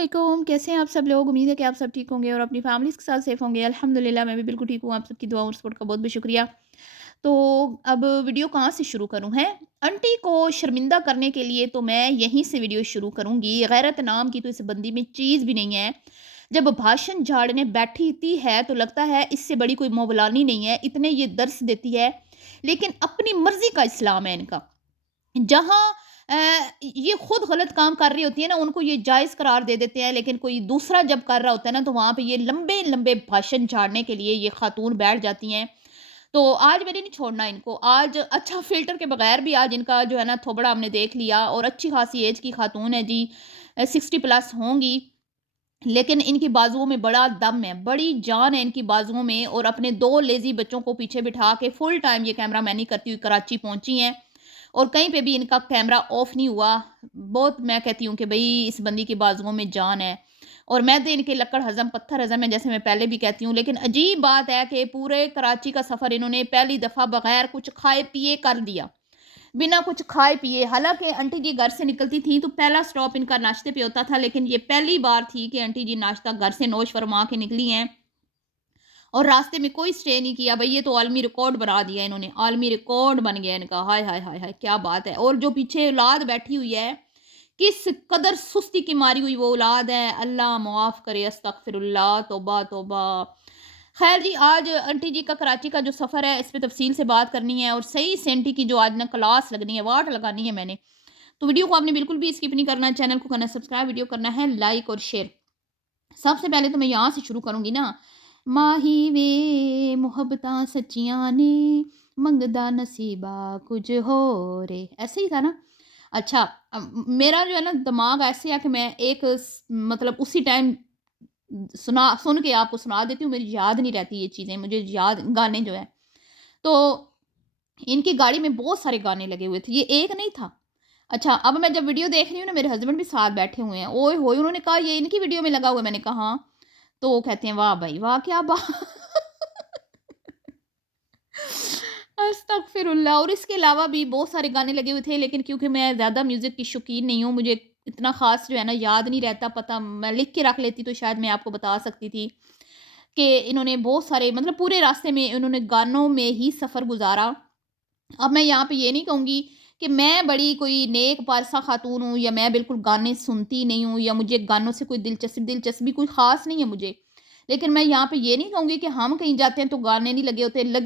वालेकुम, कैसे हैं आप सब लोग? उम्मीद है कि आप सब ठीक होंगे और अपनी फैमिलीज़ के साथ सेफ़ होंगे। अल्हम्दुलिल्लाह मैं भी बिल्कुल ठीक हूँ। आप सबकी दुआ और सपोर्ट का बहुत-बहुत शुक्रिया। तो अब वीडियो कहाँ से शुरू करूँ, हैं? आंटी को शर्मिंदा करने के लिए तो मैं यहीं से वीडियो शुरू करूँगी। गैरत नाम की तो इस बंदी में चीज़ भी नहीं है। जब भाषण झाड़ने बैठती है तो लगता है इससे बड़ी कोई मौलानी नहीं है, इतने ये दर्स देती है। लेकिन अपनी मर्ज़ी का इस्लाम है इनका। जहाँ अ, ये खुद गलत काम कर रही होती है ना, उनको ये जायज़ करार दे देते हैं, लेकिन कोई दूसरा जब कर रहा होता है ना, तो वहाँ पे ये लंबे-लंबे भाषण झाड़ने के लिए ये खातून बैठ जाती हैं। तो आज मैंने नहीं छोड़ना इनको, आज अच्छा फ़िल्टर के बगैर भी आज इनका जो है ना थोबड़ा हमने देख लिया और अच्छी खासी ऐज की खातून है जी, 60 प्लस होंगी, लेकिन इनकी बाजुओं में बड़ा दम है, बड़ी जान है इनकी बाजुओं में और अपने 2 लेज़ी बच्चों को पीछे बिठा के फुल टाइम ये कैमरामैनी करती हुई कराची पहुँची हैं। और कहीं पे भी इनका कैमरा ऑफ नहीं हुआ। बहुत मैं कहती हूँ कि भई इस बंदी की बाजुओं में जान है और मैदे इनके लक्कड़ हज़म पत्थर हज़म है, जैसे मैं पहले भी कहती हूँ। लेकिन अजीब बात है कि पूरे कराची का सफ़र इन्होंने पहली दफ़ा बगैर कुछ खाए-पिए कर दिया। बिना कुछ खाए-पिए, हालाँकि आंटी जी घर से निकलती थीं तो पहला स्टॉप इनका नाश्ते पे होता था, लेकिन ये पहली बार थी कि आंटी जी नाश्ता घर से नोश फरमा के निकली हैं। और रास्ते में कोई स्टे नहीं किया। भई ये तो आलमी रिकॉर्ड बना दिया इन्होंने, आलमी रिकॉर्ड बन गया इनका। हाय, हाय, हाय, हाय! क्या बात है। और जो पीछे औलाद बैठी हुई है, किस कदर सुस्ती की मारी हुई वो औलाद है। अल्लाह माफ़ करे, अस्तगफिरुल्लाह, तौबा, तौबा। ख़ैर जी, आज आंटी जी का कराची का जो सफ़र है, इस पे तफ़सील से बात करनी है और सही से आंटी की जो आज ना क्लास लगनी है, वाट लगानी है मैंने। तो वीडियो को आपने बिल्कुल भी स्किप नहीं करना है, चैनल को करना है सब्सक्राइब, वीडियो करना है लाइक और शेयर। सबसे पहले तो मैं यहाँ से शुरू करूँगी ना, माही वे मोहब्बतां सच्चियां ने मंगदा नसीबा कुछ हो रे, ऐसे ही था ना। अच्छा, मेरा जो है ना दिमाग ऐसे है कि मैं एक मतलब उसी टाइम सुन के आपको सुना देती हूँ। मेरी याद नहीं रहती ये चीज़ें, मुझे याद गाने जो है। तो इनकी गाड़ी में बहुत सारे गाने लगे हुए थे, ये एक नहीं था। अच्छा, अब मैं जब वीडियो देख रही हूँ ना, मेरे हस्बैंड भी साथ बैठे हुए हैं। ओए होए! उन्होंने कहा ये इनकी वीडियो में लगा हुआ है। मैंने कहा हाँ। तो वो कहते हैं वाह भाई वाह! क्या अस्तगफिरुल्लाह। और इसके अलावा भी बहुत सारे गाने लगे हुए थे, लेकिन क्योंकि मैं ज़्यादा म्यूज़िक की शौकीन नहीं हूँ, मुझे इतना ख़ास जो है ना याद नहीं रहता, पता मैं लिख के रख लेती तो शायद मैं आपको बता सकती थी कि इन्होंने बहुत सारे मतलब पूरे रास्ते में इन्होंने गानों में ही सफ़र गुज़ारा। अब मैं यहाँ पे ये नहीं कहूँगी कि मैं बड़ी कोई नेक पारसा खातून हूँ या मैं बिल्कुल गाने सुनती नहीं हूँ या मुझे गानों से कोई दिलचस्पी कोई ख़ास नहीं है मुझे। लेकिन मैं यहाँ पे ये नहीं कहूँगी कि हम कहीं जाते हैं तो गाने नहीं लगे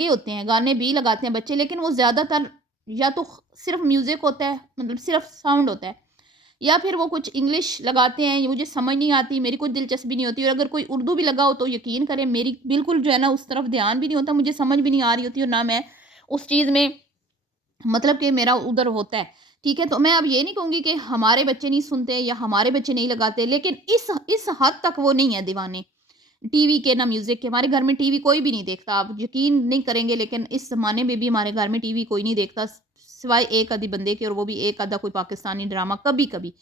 होते हैं, गाने भी लगाते हैं बच्चे, लेकिन वो ज़्यादातर या तो सिर्फ़ म्यूज़िक होता है, मतलब सिर्फ़ साउंड होता है, या फिर वो कुछ इंग्लिश लगाते हैं, ये मुझे समझ नहीं आती, मेरी कोई दिलचस्पी नहीं होती। और अगर कोई उर्दू भी लगा हो तो यकीन करें मेरी बिल्कुल जो है ना उस तरफ ध्यान भी नहीं होता, मुझे समझ भी नहीं आ रही होती और ना मैं उस चीज़ में मतलब कि मेरा उधर होता है, ठीक है? तो मैं अब ये नहीं कहूँगी कि हमारे बच्चे नहीं सुनते या हमारे बच्चे नहीं लगाते, लेकिन इस हद तक वो नहीं है दीवाने। टीवी के ना म्यूज़िक के, हमारे घर में टीवी कोई भी नहीं देखता, आप यकीन नहीं करेंगे, लेकिन इस ज़माने में भी हमारे घर में टीवी कोई नहीं देखता सिवाय एक आधी बंदे के, और वो भी एक आधा कोई पाकिस्तानी ड्रामा कभी-कभी।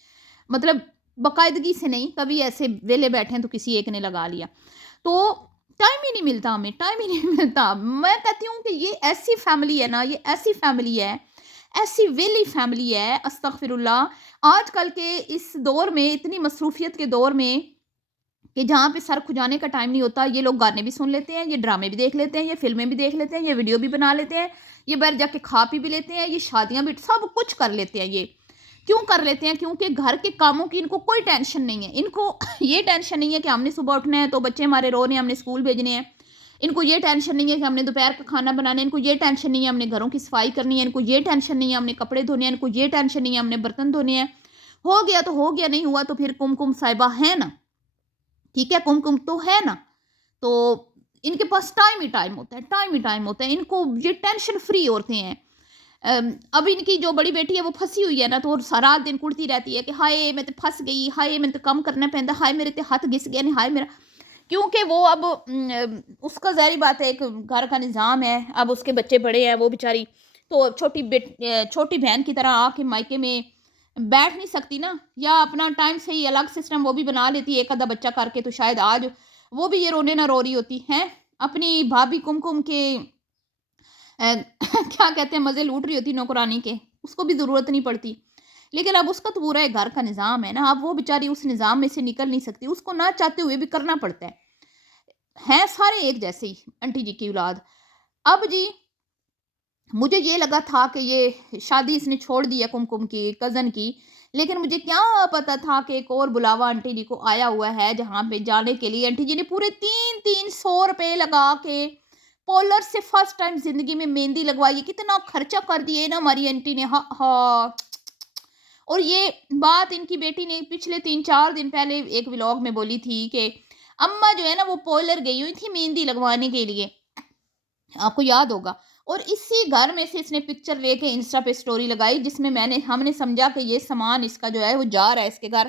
मतलब बाकायदगी से नहीं, कभी ऐसे वेले बैठे हैं तो किसी एक ने लगा लिया। तो टाइम ही नहीं मिलता हमें, टाइम ही नहीं मिलता। मैं कहती हूँ कि ये ऐसी फैमिली है ना, ये ऐसी फैमिली है, ऐसी वेली फैमिली है, अस्तगफिरुल्लाह। आजकल के इस दौर में, इतनी मसरूफियत के दौर में कि जहाँ पे सर खुजाने का टाइम नहीं होता, ये लोग गाने भी सुन लेते हैं, ये ड्रामे भी देख लेते हैं, ये फ़िल्में भी देख लेते हैं, ये वीडियो भी बना लेते हैं, ये बाहर जाके खा पी भी लेते हैं, ये शादियाँ भी सब कुछ कर लेते हैं ये। क्यों कर लेते हैं? क्योंकि घर के कामों की इनको कोई टेंशन नहीं है। इनको ये टेंशन नहीं है कि हमने सुबह उठना है तो बच्चे हमारे रो रहे हैं, हमने स्कूल भेजने हैं। इनको ये टेंशन नहीं है कि हमने दोपहर का खाना बनाना है, इनको ये टेंशन नहीं है हमने घरों की सफाई करनी है, इनको ये टेंशन नहीं है हमने कपड़े धोने हैं, इनको ये टेंशन नहीं है हमने बर्तन धोने हैं। हो गया तो हो गया, नहीं हुआ तो फिर कुमकुम साहिबा है ना, ठीक है? कुमकुम तो है ना। तो इनके पास टाइम ही टाइम होता है, टाइम ही टाइम होता है। इनको ये टेंशन फ्री औरतें हैं। अब इनकी जो बड़ी बेटी है वो फँसी हुई है ना, तो वो सारा दिन कुढ़ती रहती है कि हाय मैं तो फँस गई, हाय मैंने तो काम करना पैंदा, हाय मेरे ते हथ घिस गए ने, हाय मेरा। क्योंकि वो अब उसका ज़ाहिर बात है एक घर का निज़ाम है, अब उसके बच्चे बड़े हैं, वो बेचारी तो छोटी बहन की तरह आके मायके में बैठ नहीं सकती ना, या अपना टाइम से ही अलग सिस्टम वो भी बना लेती है एक आधा बच्चा करके, तो शायद आज वो भी ये रोने ना रो रही होती हैं। अपनी भाभी कुमकुम के क्या कहते हैं मज़े लूट रही होती नौकरानी के, उसको भी ज़रूरत नहीं पड़ती। लेकिन अब उसका तो पूरा एक घर का निज़ाम है ना, अब वो बेचारी उस निज़ाम में से निकल नहीं सकती, उसको ना चाहते हुए भी करना पड़ता है। हैं सारे एक जैसे ही आंटी जी की औलाद। अब जी मुझे ये लगा था कि ये शादी इसने छोड़ दी है कुमकुम की, कज़न की, लेकिन मुझे क्या पता था कि एक और बुलावा आंटी जी को आया हुआ है जहाँ पे जाने के लिए आंटी जी ने पूरे 3-300 रुपए लगा के पार्लर से फर्स्ट टाइम ज़िंदगी में मेहंदी लगवाई है। कितना खर्चा कर दिए ना हमारी आंटी ने। हाँ, हाँ। और ये बात इनकी बेटी ने पिछले 3-4 दिन पहले एक व्लॉग में बोली थी कि अम्मा जो है ना वो पार्लर गई हुई थी मेहंदी लगवाने के लिए, आपको याद होगा। और इसी घर में से इसने पिक्चर लेके इंस्टा पे स्टोरी लगाई जिसमें हमने समझा कि ये सामान इसका जो है वो जा रहा है इसके घर।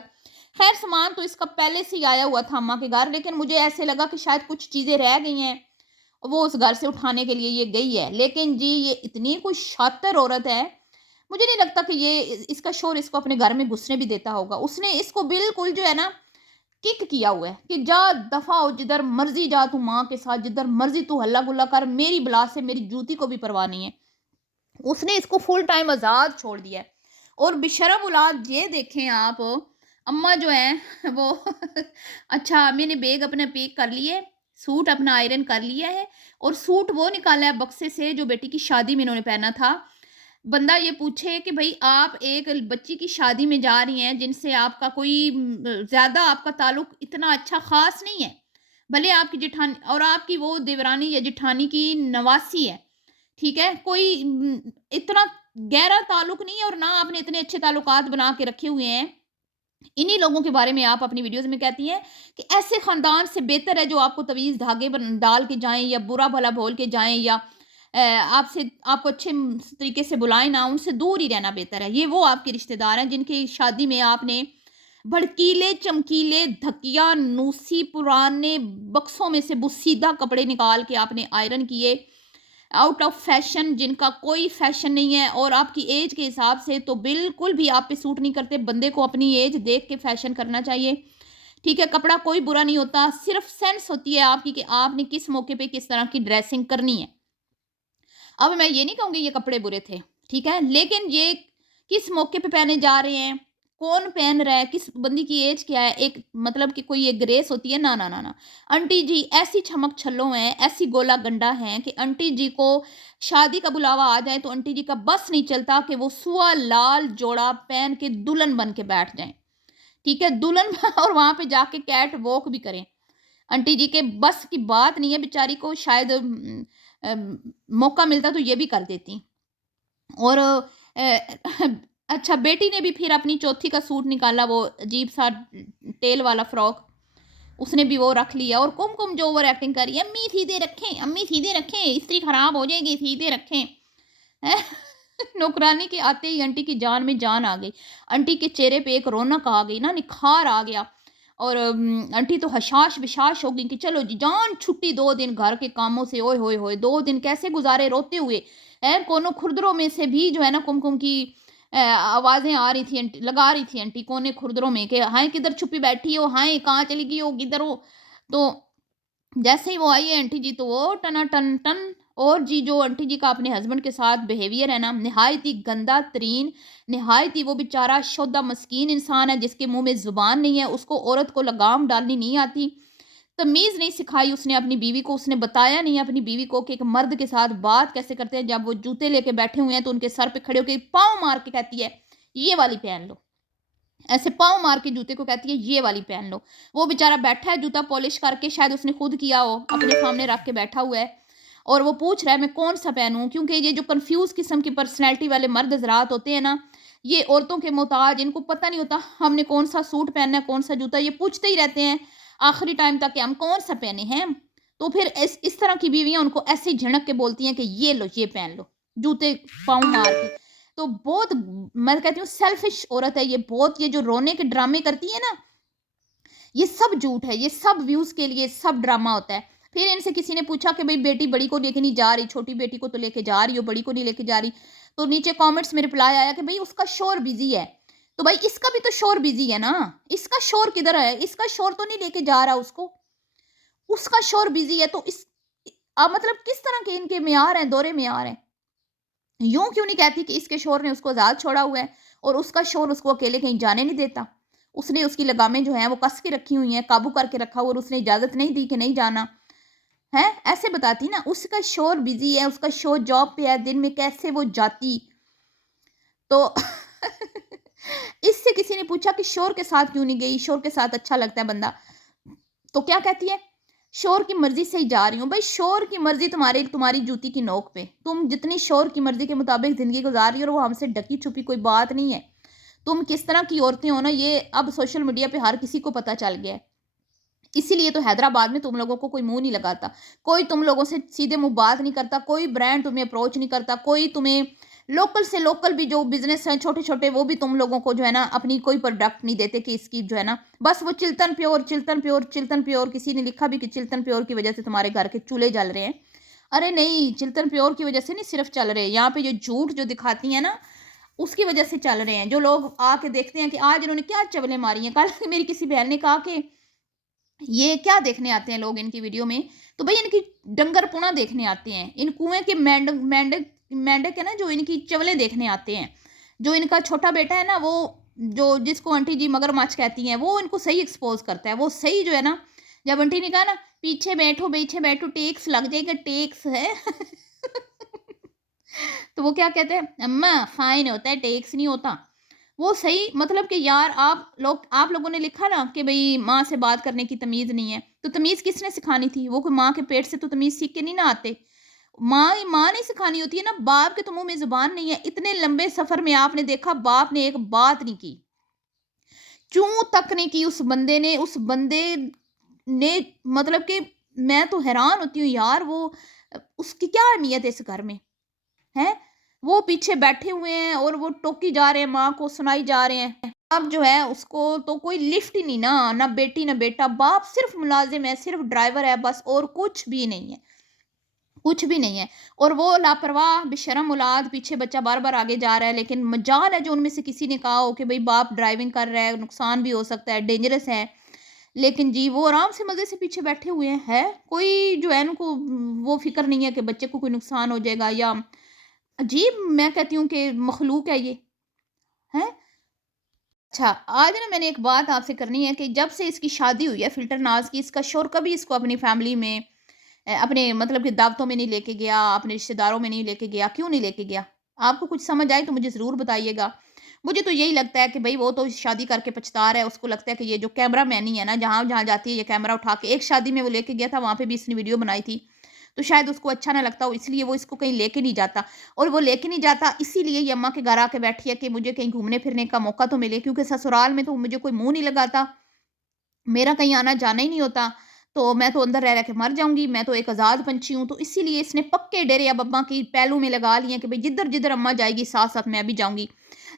खैर सामान तो इसका पहले से ही आया हुआ था अम्मा के घर, लेकिन मुझे ऐसे लगा कि शायद कुछ चीज़ें रह गई हैं, वो उस घर से उठाने के लिए ये गई है। लेकिन जी ये इतनी कोई शातिर औरत है, मुझे नहीं लगता कि ये इसका शौहर इसको अपने घर में घुसने भी देता होगा। उसने इसको बिल्कुल जो है ना किक किया हुआ है कि जा दफा हो, जिधर मर्जी जा तू माँ के साथ, जिधर मर्जी तू हल्ला गुल्ला कर, मेरी बला से मेरी जूती को भी परवाह नहीं है। उसने इसको फुल टाइम आज़ाद छोड़ दिया है। और बेशरम औलाद ये देखें आप, अम्मा जो है वो अच्छा मैंने बैग अपना पैक कर लिए, सूट अपना आयरन कर लिया है और सूट वो निकाला है बक्से से जो बेटी की शादी में इन्होंने पहना था। बंदा ये पूछे कि भई आप एक बच्ची की शादी में जा रही हैं जिनसे आपका कोई ज़्यादा आपका ताल्लुक इतना अच्छा ख़ास नहीं है। भले आपकी जेठानी और आपकी वो देवरानी या जेठानी की नवासी है, ठीक है? कोई इतना गहरा ताल्लुक नहीं है और ना आपने इतने अच्छे ताल्लुकात बना के रखे हुए हैं। इन्हीं लोगों के बारे में आप अपनी वीडियोज़ में कहती हैं कि ऐसे ख़ानदान से बेहतर है जो आपको तवीज़ धागे बन डाल के जाएँ या बुरा-भला बोल के जाएँ या आपसे आपको अच्छे तरीके से बुलाएँ ना, उनसे दूर ही रहना बेहतर है। ये वो आपके रिश्तेदार हैं जिनकी शादी में आपने भड़कीले, चमकीले, धकिया, नूसी पुराने बक्सों में से बुसीदा कपड़े निकाल के आपने आयरन किए, आउट ऑफ फैशन, जिनका कोई फैशन नहीं है और आपकी एज के हिसाब से तो बिल्कुल भी आप पे सूट नहीं करते। बंदे को अपनी एज देख के फैशन करना चाहिए, ठीक है? कपड़ा कोई बुरा नहीं होता, सिर्फ सेंस होती है आपकी कि आपने किस मौके पे किस तरह की ड्रेसिंग करनी है। अब मैं ये नहीं कहूँगी ये कपड़े बुरे थे, ठीक है? लेकिन ये किस मौके पे पहने जा रहे हैं, कौन पहन रहा है, किस बंदी की एज क्या है, एक मतलब कि कोई एक ग्रेस होती है, ना, ना, ना, ना। आंटी जी ऐसी छमक छल्लो हैं, ऐसी गोला गंडा हैं कि आंटी जी को शादी का बुलावा आ जाए तो आंटी जी का बस नहीं चलता कि वो सुआ लाल जोड़ा पहन के दुल्हन बन के बैठ जाएँ, ठीक है? दुल्हन और वहाँ पे जाके कैट वॉक भी करें। आंटी जी के बस की बात नहीं है, बेचारी को शायद मौका मिलता तो ये भी कर देती। और अच्छा बेटी ने भी फिर अपनी चौथी का सूट निकाला, वो अजीब-सा टेल वाला फ्रॉक, उसने भी वो रख लिया और कुमकुम जो ओवर एक्टिंग कर रही है, "अम्मी सीधे रखें, अम्मी सीधे रखें, इस्त्री खराब हो जाएगी, सीधे रखें।" हैं? नौकरानी के आते ही आंटी की जान में जान आ गई। आंटी के चेहरे पे एक रौनक आ गई ना, निखार आ गया और आंटी तो हशाश-विशाश हो गई कि चलो जी जान छुट्टी 2 दिन घर के कामों से, ओए होए होए! 2 दिन कैसे गुज़ारे रोते हुए, हैं? कोनों खुरदरों में से भी जो है ना कुमकुम की आवाज़ें आ रही थी आंटी लगा रही थी आंटी कोने खुरदरों में कि हाय किधर छुपी बैठी हो, हाय कहाँ चली गई हो, किधर हो? तो जैसे ही वो आई है आंटी जी तो वो टना-टन टन। और जी जो आंटी जी का अपने हस्बैंड के साथ बिहेवियर है ना, निहायत ही गंदा तरीन, निहायत ही वो बेचारा शोदा मस्कीन इंसान है जिसके मुँह में ज़ुबान नहीं है, उसको औरत को लगाम डालनी नहीं आती। तमीज़ नहीं सिखाई उसने अपनी बीवी को, उसने बताया नहीं अपनी बीवी को कि एक मर्द के साथ बात कैसे करते हैं। जब वो जूते लेके बैठे हुए हैं तो उनके सर पे खड़े होके पाँव मार के कहती है, "ये वाली पहन लो।" ऐसे पाँव मार के जूते को कहती है, "ये वाली पहन लो।" वो बेचारा बैठा है जूता पॉलिश करके, शायद उसने खुद किया हो, अपने सामने रख के बैठा हुआ है और वो पूछ रहा है, "मैं कौन-सा पहनूँ?" क्योंकि ये जो कन्फ्यूज़ किस्म की पर्सनैलिटी वाले मर्द हज़रात होते हैं ना, ये औरतों के मोहताज, इनको पता नहीं होता हमने कौन-सा सूट पहनना है, कौन-सा जूता, ये पूछते ही रहते हैं आखिरी टाइम तक कि हम कौन-सा पहने हैं। तो फिर इस तरह की बीवियाँ उनको ऐसे ही झिड़क के बोलती हैं कि, "ये लो, ये पहन लो।" जूते पाँव मार के। तो बहुत मैं कहती हूँ सेल्फिश औरत है ये, बहुत ये जो रोने के ड्रामे करती है ना, ये सब झूठ है, ये सब व्यूज़ के लिए सब ड्रामा होता है। फिर इनसे किसी ने पूछा कि भई बेटी बड़ी को लेके नहीं जा रही, छोटी बेटी को तो लेके जा रही हो, बड़ी को नहीं लेके जा रही। तो नीचे कमेंट्स में रिप्लाई आया कि भई उसका शौहर बिज़ी है। तो भाई इसका भी तो शौहर बिज़ी है ना, इसका शौहर किधर है? इसका शौहर तो नहीं लेके जा रहा उसको, उसका शौहर बिज़ी है तो मतलब किस तरह के इनके मियार हैं, दोहरे मियार हैं। यूँ क्यों नहीं कहती कि इसके शौहर ने उसको आज़ाद छोड़ा हुआ है, اور اس کا شوہر اس کو اکیلے کہیں جانے نہیں دیتا. اس نے اس کی لگامیں جو ہیں وہ کس کے رکھی ہوئی ہیں, قابو کر کے رکھا, اور اس نے اجازت نہیں دی کہ نہیں جانا ہے. ایسے بتاتی نا, اس کا شوہر بزی ہے, اس کا شوہر جاب پہ ہے, دن میں کیسے وہ جاتی. تو اس سے کسی نے پوچھا کہ شوہر کے ساتھ کیوں نہیں گئی, شوہر کے ساتھ اچھا لگتا ہے بندہ, تو کیا کہتی ہے, شوہر کی مرضی سے ہی جا رہی ہوں. بھائی شوہر کی مرضی تمہاری جوتی کی نوک پہ, تم جتنی شوہر کی مرضی کے مطابق زندگی گزار رہی ہو, اور وہ ہم سے ڈکی چھپی کوئی بات نہیں ہے. تم کس طرح کی عورتیں ہو نا, یہ اب سوشل میڈیا پہ ہر کسی کو پتہ چل گیا ہے. اسی لیے تو حیدرآباد میں تم لوگوں کو کوئی منہ نہیں لگاتا, کوئی تم لوگوں سے سیدھے منہ بات نہیں کرتا, کوئی برانڈ تمہیں اپروچ نہیں کرتا, کوئی تمہیں لوکل سے لوکل بھی جو بزنس ہیں چھوٹے چھوٹے, وہ بھی تم لوگوں کو جو ہے نا اپنی کوئی پروڈکٹ نہیں دیتے کہ اس کی جو ہے نا, بس وہ Chiltan pure Chiltan pure Chiltan pure. کسی نے لکھا بھی کہ چلتن پیور کی وجہ سے تمہارے گھر کے چولہے جل رہے ہیں. ارے نہیں, چلتن پیور کی وجہ سے نہیں صرف چل رہے, یہاں پہ جو جھوٹ جو دکھاتی ہیں نا اس کی وجہ سے چل رہے ہیں. جو لوگ آ کے دیکھتے ہیں کہ آج انہوں نے کیا چولیں ماری ہیں. کل میری کسی بہن نے کہا کہ یہ کیا دیکھنے آتے ہیں لوگ ان کی ویڈیو میں, تو بھئی ان کی ڈنگر پونا دیکھنے آتے ہیں, ان کنویں کے مینڈک ہے نا, جو ان کی چولیں دیکھنے آتے ہیں. جو ان کا چھوٹا بیٹا ہے نا, وہ جو جس کو آنٹی جی مگر مچھ کہتی ہیں, وہ ان کو صحیح ایکسپوز کرتا ہے. وہ صحیح جو ہے نا, جب آنٹی نے کہا نا پیچھے بیٹھو ٹیکس لگ جائے گا, ٹیکس ہے تو وہ کیا کہتے ہیں, اماں فائن ہوتا ہے, ٹیکس نہیں ہوتا. وہ صحیح مطلب کہ یار آپ لوگوں نے لکھا نا کہ بھئی ماں سے بات کرنے کی تمیز نہیں ہے, تو تمیز کس نے سکھانی تھی؟ وہ کوئی ماں کے پیٹ سے تو تمیز سیکھ کے نہیں نہ آتے. ماں نہیں سکھانی ہوتی ہے نا, باپ کے تو منہ میں زبان نہیں ہے. اتنے لمبے سفر میں آپ نے دیکھا باپ نے ایک بات نہیں کی, چوں تک نہیں کی اس بندے نے. مطلب کہ میں تو حیران ہوتی ہوں یار, وہ اس کی کیا اہمیت ہے اس گھر میں ہے. وہ پیچھے بیٹھے ہوئے ہیں اور وہ ٹوکی جا رہے ہیں, ماں کو سنائی جا رہے ہیں. اب جو ہے اس کو تو کوئی لفٹ ہی نہیں نا, نہ بیٹی نہ بیٹا, باپ صرف ملازم ہے, صرف ڈرائیور ہے, بس اور کچھ بھی نہیں ہے, کچھ بھی نہیں ہے. اور وہ لاپرواہ بشرم اولاد, پیچھے بچہ بار بار آگے جا رہا ہے, لیکن مجال ہے جو ان میں سے کسی نے کہا ہو کہ بھئی باپ ڈرائیونگ کر رہا ہے, نقصان بھی ہو سکتا ہے, ڈینجرس ہے, لیکن جی وہ آرام سے مزے سے پیچھے بیٹھے ہوئے ہیں. کوئی جو ہے ان کو وہ فکر نہیں ہے کہ بچے کو کوئی نقصان ہو جائے گا, یا عجیب میں کہتی ہوں کہ مخلوق ہے یہ ہے. اچھا, آج نا میں نے ایک بات آپ سے کرنی ہے کہ جب سے اس کی شادی ہوئی ہے فلٹر ناز کی, اس کا شوہر کبھی اس کو اپنی فیملی میں اپنے مطلب کہ دعوتوں میں نہیں لے کے گیا, اپنے رشتہ داروں میں نہیں لے کے گیا. کیوں نہیں لے کے گیا؟ آپ کو کچھ سمجھ آئے تو مجھے ضرور بتائیے گا. مجھے تو یہی لگتا ہے کہ بھئی وہ تو شادی کر کے پچھتا رہا ہے, اس کو لگتا ہے کہ یہ جو کیمرہ مین ہی ہے نا, جہاں جہاں جاتی ہے یہ کیمرہ اٹھا کے, ایک شادی میں وہ لے کے گیا تھا, وہاں پہ بھی اس نے ویڈیو بنائی تھی, تو شاید اس کو اچھا نہ لگتا ہو, اس لیے وہ اس کو کہیں لے کے نہیں جاتا. اور وہ لے کے نہیں جاتا اسی لیے یہ اماں کے گھر آ کے بیٹھی ہے کہ مجھے کہیں گھومنے پھرنے کا موقع تو ملے, کیونکہ سسرال میں تو مجھے کوئی منہ نہیں لگاتا, میرا کہیں آنا جانا ہی نہیں ہوتا, تو میں تو اندر رہ کے مر جاؤں گی, میں تو ایک آزاد پنچھی ہوں. تو اسی لیے اس نے پکے ڈیرے اب اماں کی پہلو میں لگا لیے کہ بھئی جدھر جدھر اماں جائے گی ساتھ ساتھ میں بھی جاؤں گی.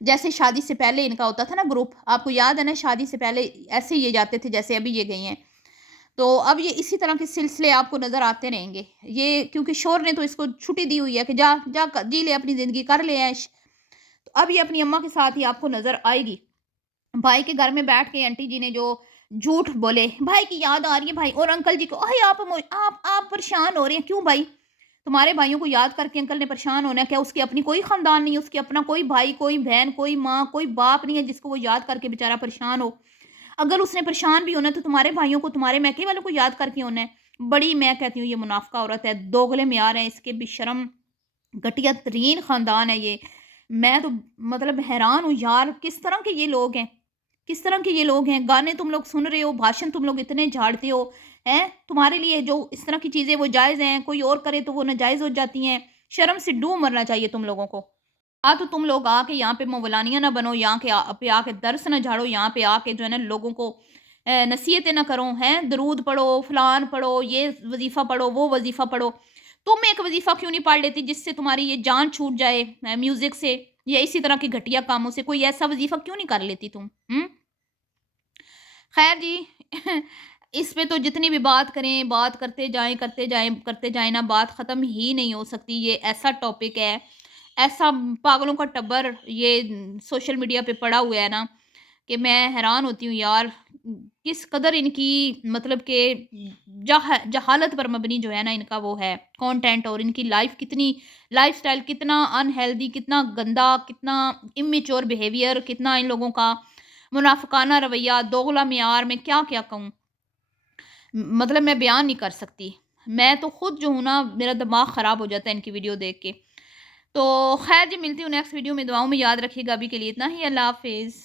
جیسے شادی سے پہلے ان کا ہوتا تھا نا گروپ, آپ کو یاد ہے نا, شادی سے پہلے ایسے یہ جاتے تھے جیسے ابھی یہ گئی ہیں. تو اب یہ اسی طرح کے سلسلے آپ کو نظر آتے رہیں گے. یہ کیونکہ شوہر نے تو اس کو چھٹی دی ہوئی ہے کہ جا جی لے اپنی زندگی, کر لے عیش. تو اب یہ اپنی اماں کے ساتھ ہی آپ کو نظر آئے گی. بھائی کے گھر میں بیٹھ کے آنٹی جی نے جو جھوٹ بولے, بھائی کی یاد آ رہی ہے بھائی, اور انکل جی کو آپ پریشان ہو رہے ہیں. کیوں بھائی؟ تمہارے بھائیوں کو یاد کر کے انکل نے پریشان ہونا ہے کیا؟ اس کے اپنی کوئی خاندان نہیں ہے, اس کے اپنا کوئی بھائی, کوئی بہن, کوئی ماں, کوئی باپ نہیں ہے جس کو وہ یاد کر کے بیچارہ پریشان ہو. اگر اس نے پریشان بھی ہونا ہے تو تمہارے بھائیوں کو, تمہارے میکے والوں کو یاد کر کے ہونا ہے. بڑی میں کہتی ہوں یہ منافقہ عورت ہے, دوگلے معیار ہیں اس کے, بے شرم گھٹیا ترین خاندان ہے یہ. میں تو مطلب حیران ہوں یار, کس طرح کے یہ لوگ ہیں, کس طرح کے یہ لوگ ہیں. گانے تم لوگ سن رہے ہو, بھاشن تم لوگ اتنے جھاڑتے ہو ہیں, تمہارے لیے جو اس طرح کی چیزیں وہ جائز ہیں, کوئی اور کرے تو وہ ناجائز ہو جاتی ہیں. شرم سے ڈوب مرنا چاہیے تم لوگوں کو. تو تم لوگ آ کے یہاں پہ مولانیاں نہ بنو, یہاں پہ آ کے درس نہ جھاڑو, یہاں پہ آ کے جو ہے نا لوگوں کو نصیحتیں نہ کرو ہیں, درود پڑھو, فلان پڑھو, یہ وظیفہ پڑھو, وہ وظیفہ پڑھو. تم ایک وظیفہ کیوں نہیں پڑھ لیتی جس سے تمہاری یہ جان چھوٹ جائے میوزک سے یا اسی طرح کی گھٹیا کاموں سے؟ کوئی ایسا وظیفہ کیوں نہیں کر لیتی تم؟ خیر جی اس پہ تو جتنی بھی بات کریں, بات کرتے جائیں نا, بات ختم ہی نہیں ہو سکتی. یہ ایسا ٹاپک ہے, ایسا پاگلوں کا ٹبر یہ سوشل میڈیا پہ پڑا ہوا ہے نا, کہ میں حیران ہوتی ہوں یار, کس قدر ان کی مطلب کہ جہالت پر مبنی جو ہے نا ان کا وہ ہے کانٹینٹ، اور ان کی لائف سٹائل کتنا انہیلدی، کتنا گندا، کتنا امیچور بیہیویئر، کتنا ان لوگوں کا منافقانہ رویہ، دوغلا معیار، میں کیا کیا کہوں، مطلب میں بیان نہیں کر سکتی۔ میں تو خود جو ہوں نا میرا دماغ خراب ہو جاتا ہے ان کی ویڈیو دیکھ کے۔ تو خیر جی، ملتی ہوں نیکسٹ ویڈیو میں، دعاؤں میں یاد رکھیے گا، ابھی کے لیے اتنا ہی، اللہ حافظ۔